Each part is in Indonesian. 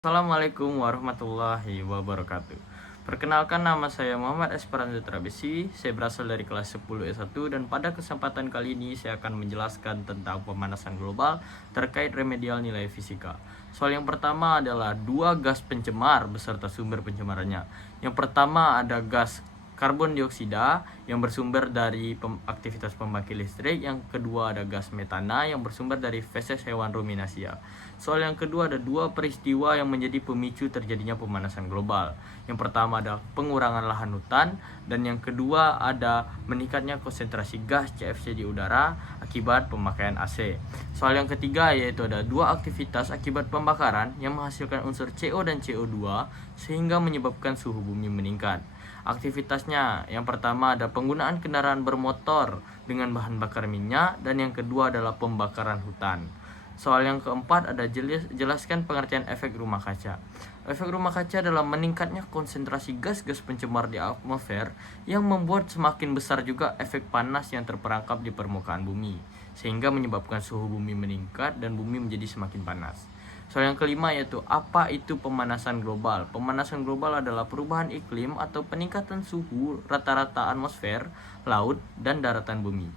Assalamualaikum warahmatullahi wabarakatuh. Perkenalkan, nama saya Muhammad Esperanto Trabesi. Saya berasal dari kelas 10 S1 dan pada kesempatan kali ini saya akan menjelaskan tentang pemanasan global terkait remedial nilai fisika. Soal yang pertama adalah dua gas pencemar beserta sumber pencemarannya. Yang pertama ada gas karbon dioksida yang bersumber dari aktivitas pembangkit listrik. Yang kedua ada gas metana yang bersumber dari feses hewan ruminasia. Soal yang kedua ada dua peristiwa yang menjadi pemicu terjadinya pemanasan global. Yang pertama ada pengurangan lahan hutan dan yang kedua ada meningkatnya konsentrasi gas CFC di udara akibat pemakaian AC. Soal yang ketiga yaitu ada dua aktivitas akibat pembakaran yang menghasilkan unsur CO dan CO2 sehingga menyebabkan suhu bumi meningkat. Aktivitasnya yang pertama ada penggunaan kendaraan bermotor dengan bahan bakar minyak dan yang kedua adalah pembakaran hutan. Soal yang keempat ada jelaskan pengertian efek rumah kaca. Efek rumah kaca adalah meningkatnya konsentrasi gas-gas pencemar di atmosfer yang membuat semakin besar juga efek panas yang terperangkap di permukaan bumi sehingga menyebabkan suhu bumi meningkat dan bumi menjadi semakin panas. Soal yang kelima yaitu apa itu pemanasan global. Pemanasan global adalah perubahan iklim atau peningkatan suhu rata-rata atmosfer, laut, dan daratan bumi.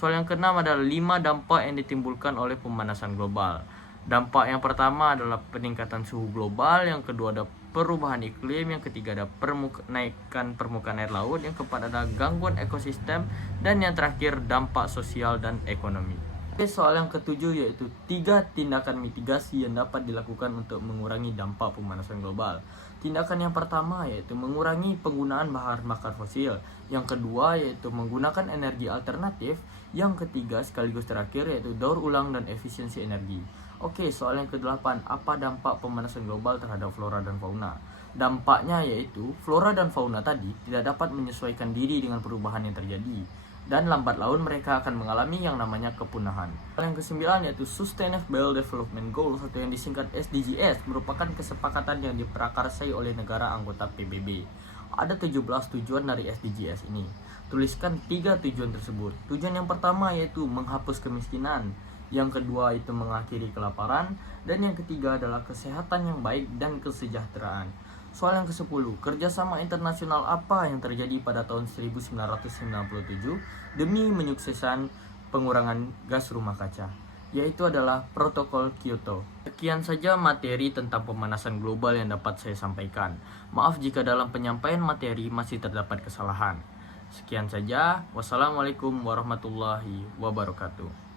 Soal yang keenam adalah 5 dampak yang ditimbulkan oleh pemanasan global. Dampak yang pertama adalah peningkatan suhu global, yang kedua ada perubahan iklim, yang ketiga ada naikan permukaan air laut, yang keempat ada gangguan ekosistem, dan yang terakhir dampak sosial dan ekonomi. Soal yang ketujuh yaitu 3 tindakan mitigasi yang dapat dilakukan untuk mengurangi dampak pemanasan global. Tindakan yang pertama yaitu mengurangi penggunaan bahan bakar fosil. Yang kedua yaitu menggunakan energi alternatif. Yang ketiga sekaligus terakhir yaitu daur ulang dan efisiensi energi. Oke, soal yang ke-8, apa dampak pemanasan global terhadap flora dan fauna? Dampaknya yaitu flora dan fauna tadi tidak dapat menyesuaikan diri dengan perubahan yang terjadi, dan lambat laun mereka akan mengalami yang namanya kepunahan. Yang ke-9 yaitu Sustainable Development Goals atau yang disingkat SDGs merupakan kesepakatan yang diprakarsai oleh negara anggota PBB. Ada 17 tujuan dari SDGs ini. Tuliskan 3 tujuan tersebut. Tujuan yang pertama yaitu menghapus kemiskinan, yang kedua itu mengakhiri kelaparan, dan yang ketiga adalah kesehatan yang baik dan kesejahteraan. Soal yang ke-10, kerjasama internasional apa yang terjadi pada tahun 1997 demi menyukseskan pengurangan gas rumah kaca? Yaitu adalah Protokol Kyoto. Sekian saja materi tentang pemanasan global yang dapat saya sampaikan. Maaf jika dalam penyampaian materi masih terdapat kesalahan. Sekian saja. Wassalamualaikum warahmatullahi wabarakatuh.